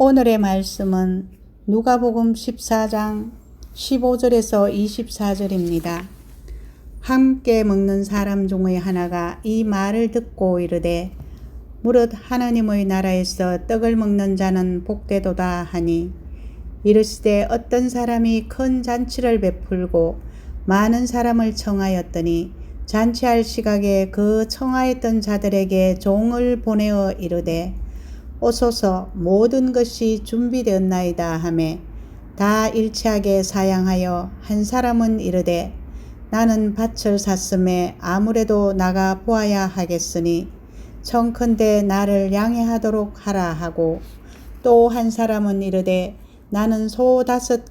오늘의 말씀은 누가복음 14장 15절에서 24절입니다. 함께 먹는 사람 중의 하나가 이 말을 듣고 이르되 무릇 하나님의 나라에서 떡을 먹는 자는 복되도다 하니, 이르시되 어떤 사람이 큰 잔치를 베풀고 많은 사람을 청하였더니 잔치할 시각에 그 청하였던 자들에게 종을 보내어 이르되 오소서, 모든 것이 준비되었나이다 하매 다 일치하게 사양하여 한 사람은 이르되 나는 밭을 샀음에 아무래도 나가 보아야 하겠으니 청컨대 나를 양해하도록 하라 하고, 또 한 사람은 이르되 나는 소 5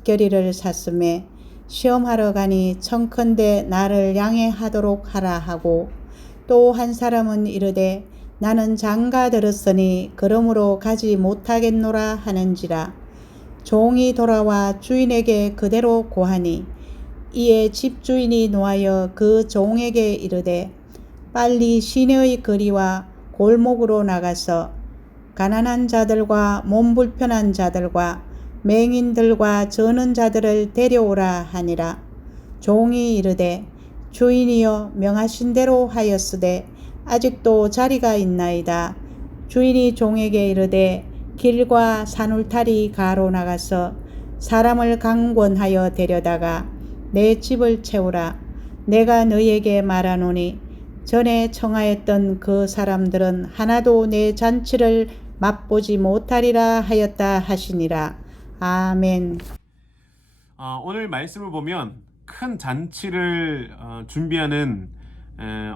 겨리를 샀음에 시험하러 가니 청컨대 나를 양해하도록 하라 하고, 또 한 사람은 이르되 나는 장가 들었으니 그러므로 가지 못하겠노라 하는지라. 종이 돌아와 주인에게 그대로 고하니, 이에 집주인이 노하여 그 종에게 이르되 빨리 시내의 거리와 골목으로 나가서 가난한 자들과 몸 불편한 자들과 맹인들과 저는 자들을 데려오라 하니라. 종이 이르되 주인이여, 명하신 대로 하였으되 아직도 자리가 있나이다. 주인이 종에게 이르되 길과 산울타리 가로 나가서 사람을 강권하여 데려다가 내 집을 채우라. 내가 너희에게 말하노니 전에 청하였던 그 사람들은 하나도 내 잔치를 맛보지 못하리라 하였다 하시니라. 아멘. 오늘 말씀을 보면 큰 잔치를 준비하는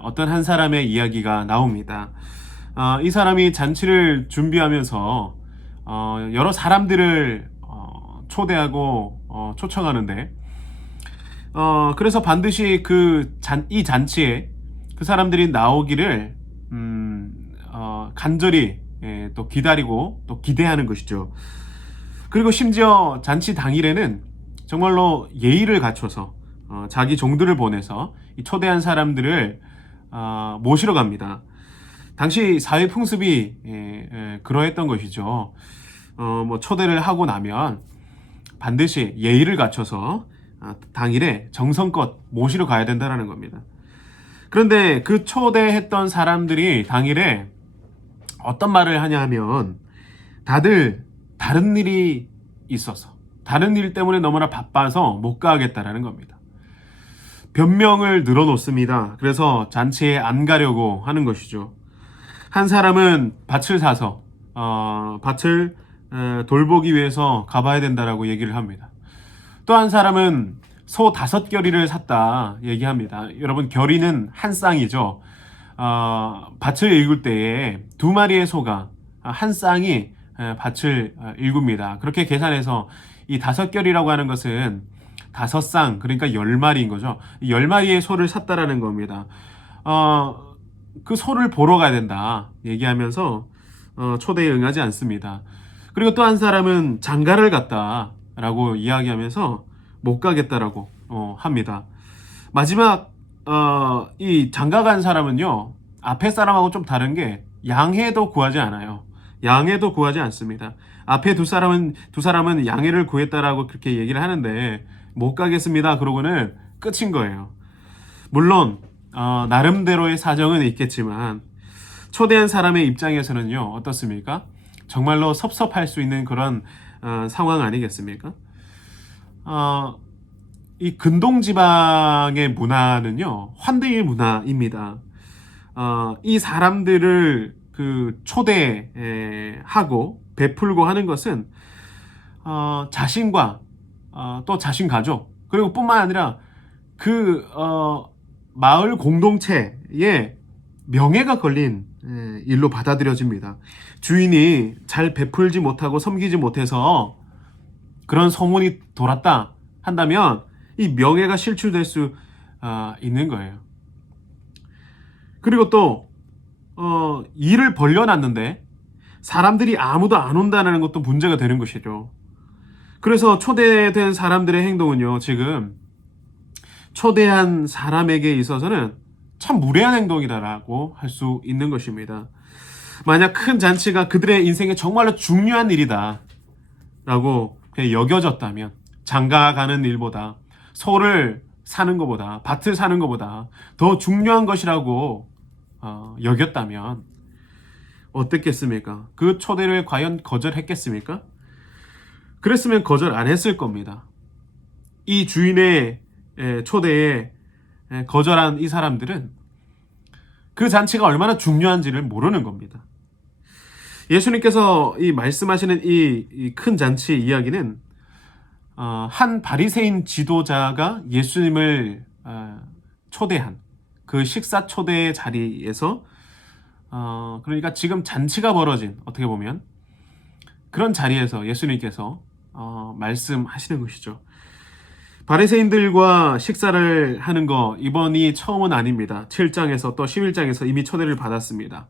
어떤 한 사람의 이야기가 나옵니다. 이 사람이 잔치를 준비하면서 여러 사람들을 초대하고 초청하는데, 그래서 반드시 이 잔치에 그 사람들이 나오기를 간절히 또 기다리고 또 기대하는 것이죠. 그리고 심지어 잔치 당일에는 정말로 예의를 갖춰서 자기 종들을 보내서 이 초대한 사람들을 모시러 갑니다. 당시 사회 풍습이 그러했던 것이죠. 초대를 하고 나면 반드시 예의를 갖춰서 당일에 정성껏 모시러 가야 된다는 겁니다. 그런데 그 초대했던 사람들이 당일에 어떤 말을 하냐 하면 다들 다른 일이 있어서, 다른 일 때문에 너무나 바빠서 못 가겠다라는 겁니다. 변명을 늘어놓습니다. 그래서 잔치에 안 가려고 하는 것이죠. 한 사람은 밭을 사서 밭을 돌보기 위해서 가봐야 된다라고 얘기를 합니다. 또 한 사람은 소 5 겨리를 샀다 얘기합니다. 여러분, 겨리는 한 쌍이죠. 밭을 일굴 때에 2마리의 소가 한 쌍이 밭을 일굽니다. 그렇게 계산해서 이 5 겨리라고 하는 것은 5쌍, 그러니까 10마리인 거죠. 10마리의 소를 샀다라는 겁니다. 그 소를 보러 가야 된다 얘기하면서 초대에 응하지 않습니다. 그리고 또 한 사람은 장가를 갔다라고 이야기하면서 못 가겠다라고 합니다. 마지막 이 장가 간 사람은요, 앞에 사람하고 좀 다른 게 양해도 구하지 않아요. 양해도 구하지 않습니다. 앞에 두 사람은 양해를 구했다라고 그렇게 얘기를 하는데 못 가겠습니다 그러고는 끝인 거예요. 물론 나름대로의 사정은 있겠지만 초대한 사람의 입장에서는요, 어떻습니까? 정말로 섭섭할 수 있는 그런 상황 아니겠습니까? 이 근동지방의 문화는요, 환대의 문화입니다. 이 사람들을 초대하고 베풀고 하는 것은 자신과 또 자신 가족, 그리고 뿐만 아니라 마을 공동체에 명예가 걸린 일로 받아들여집니다. 주인이 잘 베풀지 못하고 섬기지 못해서 그런 소문이 돌았다 한다면 이 명예가 실추될 수 있는 거예요. 그리고 또 일을 벌려놨는데 사람들이 아무도 안 온다는 것도 문제가 되는 것이죠. 그래서 초대된 사람들의 행동은요, 지금 초대한 사람에게 있어서는 참 무례한 행동이다라고 할 수 있는 것입니다. 만약 큰 잔치가 그들의 인생에 정말로 중요한 일이다, 라고 그냥 여겨졌다면, 장가 가는 일보다, 소를 사는 것보다, 밭을 사는 것보다 더 중요한 것이라고 여겼다면 어땠겠습니까? 그 초대를 과연 거절했겠습니까? 그랬으면 거절 안 했을 겁니다. 이 주인의 초대에 거절한 이 사람들은 그 잔치가 얼마나 중요한지를 모르는 겁니다. 예수님께서 이 말씀하시는 이 큰 잔치 이야기는 한 바리새인 지도자가 예수님을 초대한 그 식사 초대의 자리에서 그러니까 지금 잔치가 벌어진, 어떻게 보면 그런 자리에서 예수님께서 말씀하시는 것이죠. 바리새인들과 식사를 하는 거 이번이 처음은 아닙니다. 7장에서 또 11장에서 이미 초대를 받았습니다.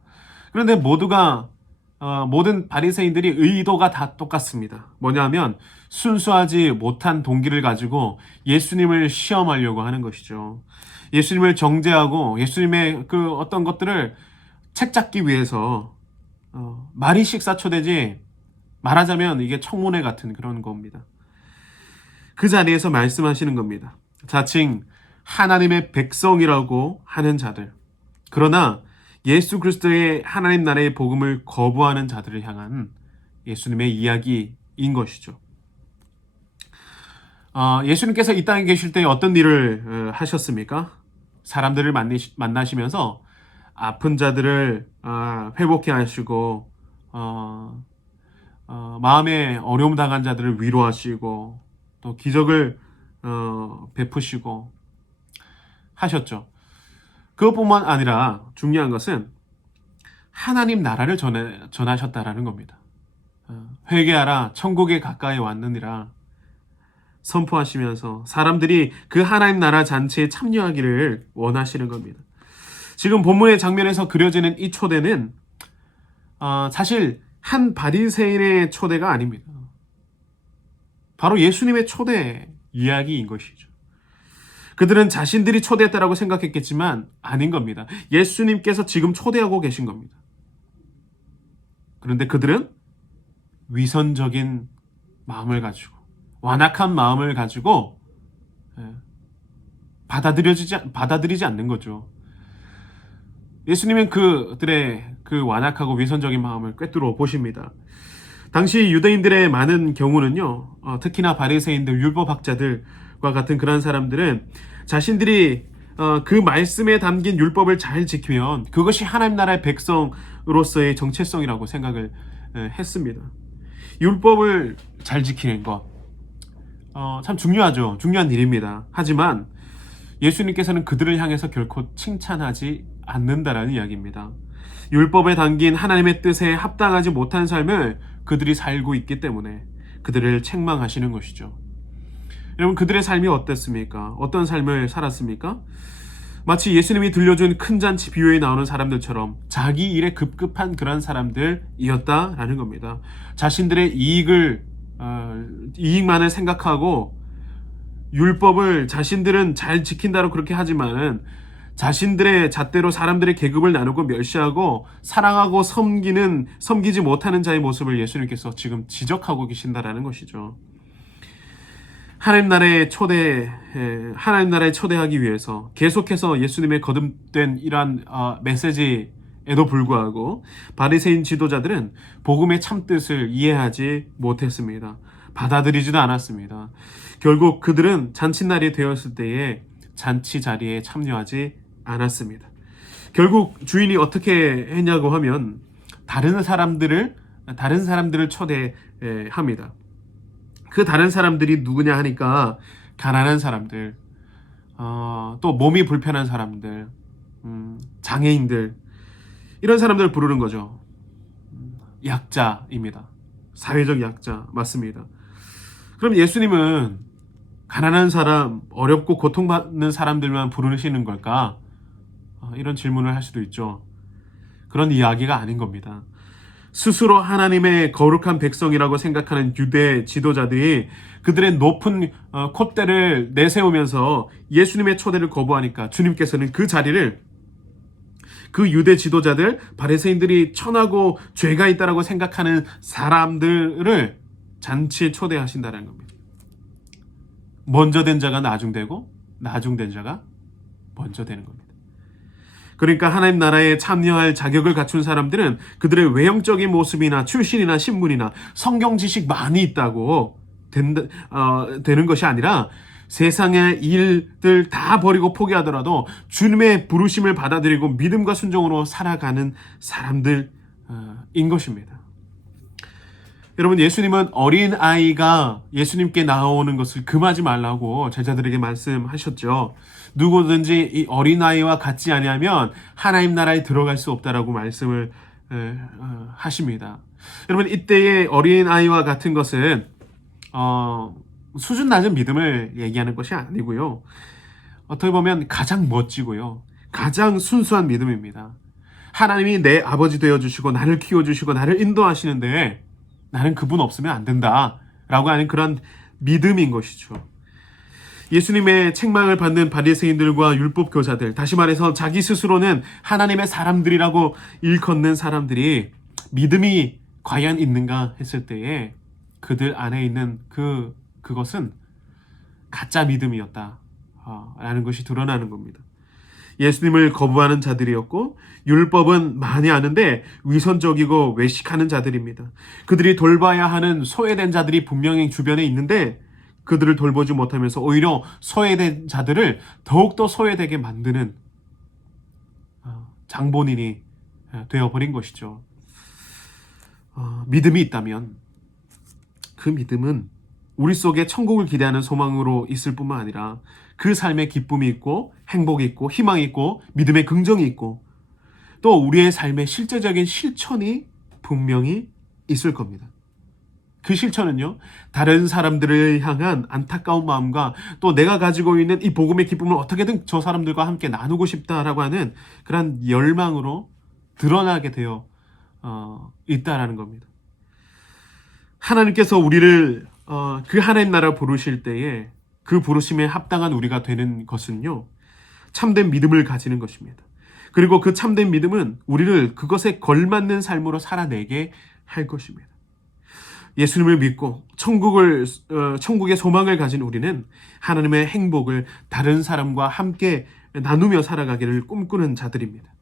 그런데 모든 바리새인들이 의도가 다 똑같습니다. 뭐냐면 순수하지 못한 동기를 가지고 예수님을 시험하려고 하는 것이죠. 예수님을 정죄하고 예수님의 그 어떤 것들을 책잡기 위해서 말이 식사 초대지, 말하자면 이게 청문회 같은 그런 겁니다. 그 자리에서 말씀하시는 겁니다. 자칭 하나님의 백성이라고 하는 자들, 그러나 예수 그리스도의 하나님 나라의 복음을 거부하는 자들을 향한 예수님의 이야기인 것이죠. 예수님께서 이 땅에 계실 때 어떤 일을 하셨습니까? 사람들을 만나시면서 아픈 자들을 회복해 하시고 마음에 어려움 당한 자들을 위로하시고 또 기적을 베푸시고 하셨죠. 그것뿐만 아니라 중요한 것은 하나님 나라를 전하셨다라는 겁니다. 회개하라, 천국에 가까이 왔느니라 선포하시면서 사람들이 그 하나님 나라 잔치에 참여하기를 원하시는 겁니다. 지금 본문의 장면에서 그려지는 이 초대는 사실 한 바리새인의 초대가 아닙니다. 바로 예수님의 초대 이야기인 것이죠. 그들은 자신들이 초대했다라고 생각했겠지만 아닌 겁니다. 예수님께서 지금 초대하고 계신 겁니다. 그런데 그들은 위선적인 마음을 가지고, 완악한 마음을 가지고 받아들이지 않는 거죠. 예수님은 그들의 그 완악하고 위선적인 마음을 꿰뚫어 보십니다. 당시 유대인들의 많은 경우는요, 특히나 바리새인들, 율법학자들과 같은 그런 사람들은 자신들이 그 말씀에 담긴 율법을 잘 지키면 그것이 하나님 나라의 백성으로서의 정체성이라고 생각을 했습니다. 율법을 잘 지키는 것, 참 중요하죠. 중요한 일입니다. 하지만 예수님께서는 그들을 향해서 결코 칭찬하지 않는다라는 이야기입니다. 율법에 담긴 하나님의 뜻에 합당하지 못한 삶을 그들이 살고 있기 때문에 그들을 책망하시는 것이죠. 여러분, 그들의 삶이 어땠습니까? 어떤 삶을 살았습니까? 마치 예수님이 들려준 큰 잔치 비유에 나오는 사람들처럼 자기 일에 급급한 그런 사람들이었다라는 겁니다. 자신들의 이익만을 생각하고 율법을 자신들은 잘 지킨다고 그렇게 하지만은 자신들의 잣대로 사람들의 계급을 나누고 멸시하고 사랑하고 섬기지 못하는 자의 모습을 예수님께서 지금 지적하고 계신다라는 것이죠. 하나님 나라에 초대하기 위해서 계속해서 예수님의 거듭된 이러한 메시지에도 불구하고 바리새인 지도자들은 복음의 참뜻을 이해하지 못했습니다. 받아들이지도 않았습니다. 결국 그들은 잔칫날이 되었을 때에 잔치 자리에 참여하지 않았습니다. 결국 주인이 어떻게 했냐고 하면 다른 사람들을 초대합니다. 그 다른 사람들이 누구냐 하니까 가난한 사람들, 또 몸이 불편한 사람들, 장애인들, 이런 사람들을 부르는 거죠. 약자입니다. 사회적 약자 맞습니다. 그럼 예수님은 가난한 사람, 어렵고 고통받는 사람들만 부르시는 걸까? 이런 질문을 할 수도 있죠. 그런 이야기가 아닌 겁니다. 스스로 하나님의 거룩한 백성이라고 생각하는 유대 지도자들이 그들의 높은 콧대를 내세우면서 예수님의 초대를 거부하니까 주님께서는 그 자리를 그 유대 지도자들, 바리새인들이 천하고 죄가 있다라고 생각하는 사람들을 잔치에 초대하신다는 겁니다. 먼저 된 자가 나중되고 나중된 자가 먼저 되는 겁니다. 그러니까 하나님 나라에 참여할 자격을 갖춘 사람들은 그들의 외형적인 모습이나 출신이나 신분이나 성경 지식 많이 있다고 되는 것이 아니라 세상의 일들 다 버리고 포기하더라도 주님의 부르심을 받아들이고 믿음과 순종으로 살아가는 사람들인 것입니다. 여러분, 예수님은 어린아이가 예수님께 나오는 것을 금하지 말라고 제자들에게 말씀하셨죠. 누구든지 이 어린아이와 같지 아니하면 하나님 나라에 들어갈 수 없다라고 말씀을 하십니다. 여러분, 이때의 어린아이와 같은 것은 수준 낮은 믿음을 얘기하는 것이 아니고요. 어떻게 보면 가장 멋지고요. 가장 순수한 믿음입니다. 하나님이 내 아버지 되어주시고 나를 키워주시고 나를 인도하시는데 나는 그분 없으면 안 된다 라고 하는 그런 믿음인 것이죠. 예수님의 책망을 받는 바리새인들과 율법 교사들, 다시 말해서 자기 스스로는 하나님의 사람들이라고 일컫는 사람들이 믿음이 과연 있는가 했을 때에 그들 안에 있는 그것은 가짜 믿음이었다 라는 것이 드러나는 겁니다. 예수님을 거부하는 자들이었고 율법은 많이 아는데 위선적이고 외식하는 자들입니다. 그들이 돌봐야 하는 소외된 자들이 분명히 주변에 있는데 그들을 돌보지 못하면서 오히려 소외된 자들을 더욱더 소외되게 만드는 장본인이 되어버린 것이죠. 믿음이 있다면 그 믿음은 우리 속에 천국을 기대하는 소망으로 있을 뿐만 아니라 그 삶에 기쁨이 있고 행복이 있고 희망이 있고 믿음의 긍정이 있고 또 우리의 삶의 실제적인 실천이 분명히 있을 겁니다. 그 실천은요, 다른 사람들을 향한 안타까운 마음과 또 내가 가지고 있는 이 복음의 기쁨을 어떻게든 저 사람들과 함께 나누고 싶다라고 하는 그런 열망으로 드러나게 되어 있다라는 겁니다. 하나님께서 우리를 그 하나님 나라 부르실 때에 그 부르심에 합당한 우리가 되는 것은요, 참된 믿음을 가지는 것입니다. 그리고 그 참된 믿음은 우리를 그것에 걸맞는 삶으로 살아내게 할 것입니다. 예수님을 믿고 천국의 소망을 가진 우리는 하나님의 행복을 다른 사람과 함께 나누며 살아가기를 꿈꾸는 자들입니다.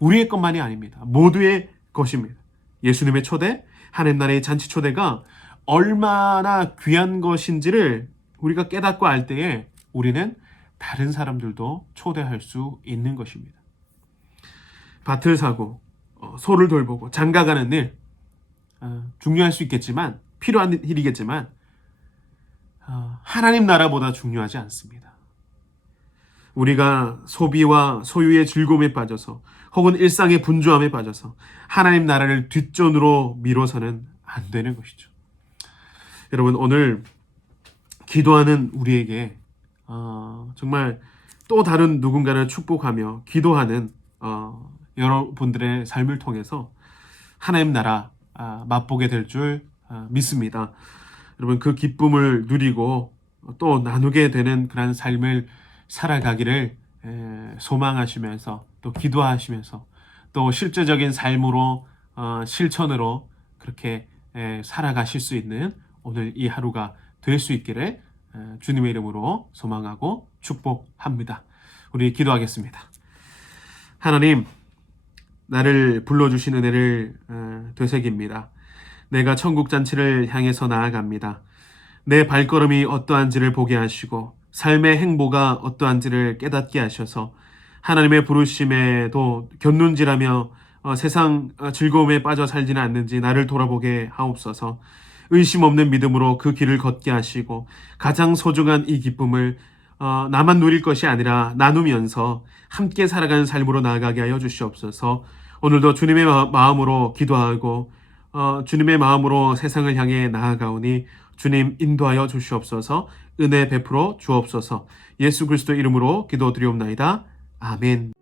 우리의 것만이 아닙니다. 모두의 것입니다. 예수님의 초대, 하나님 나라의 잔치 초대가 얼마나 귀한 것인지를 우리가 깨닫고 알 때에 우리는 다른 사람들도 초대할 수 있는 것입니다. 밭을 사고 소를 돌보고 장가가는 일 중요할 수 있겠지만 필요한 일이겠지만 하나님 나라보다 중요하지 않습니다. 우리가 소비와 소유의 즐거움에 빠져서 혹은 일상의 분주함에 빠져서 하나님 나라를 뒷전으로 미뤄서는 안 되는 것이죠. 여러분, 오늘 기도하는 우리에게 정말 또 다른 누군가를 축복하며 기도하는 여러분들의 삶을 통해서 하나님 나라 맛보게 될 줄 믿습니다. 여러분, 그 기쁨을 누리고 또 나누게 되는 그런 삶을 살아가기를 소망하시면서 또 기도하시면서 또 실제적인 삶으로 실천으로 그렇게 살아가실 수 있는 오늘 이 하루가 될 수 있기를 주님의 이름으로 소망하고 축복합니다. 우리 기도하겠습니다. 하나님, 나를 불러주신 은혜를 되새깁니다. 내가 천국 잔치를 향해서 나아갑니다. 내 발걸음이 어떠한지를 보게 하시고 삶의 행보가 어떠한지를 깨닫게 하셔서 하나님의 부르심에도 곁눈질하며 세상 즐거움에 빠져 살지는 않는지 나를 돌아보게 하옵소서. 의심 없는 믿음으로 그 길을 걷게 하시고 가장 소중한 이 기쁨을 나만 누릴 것이 아니라 나누면서 함께 살아가는 삶으로 나아가게 하여 주시옵소서. 오늘도 주님의 마음으로 기도하고 주님의 마음으로 세상을 향해 나아가오니 주님 인도하여 주시옵소서. 은혜 베풀어 주옵소서. 예수 그리스도 이름으로 기도드리옵나이다. 아멘.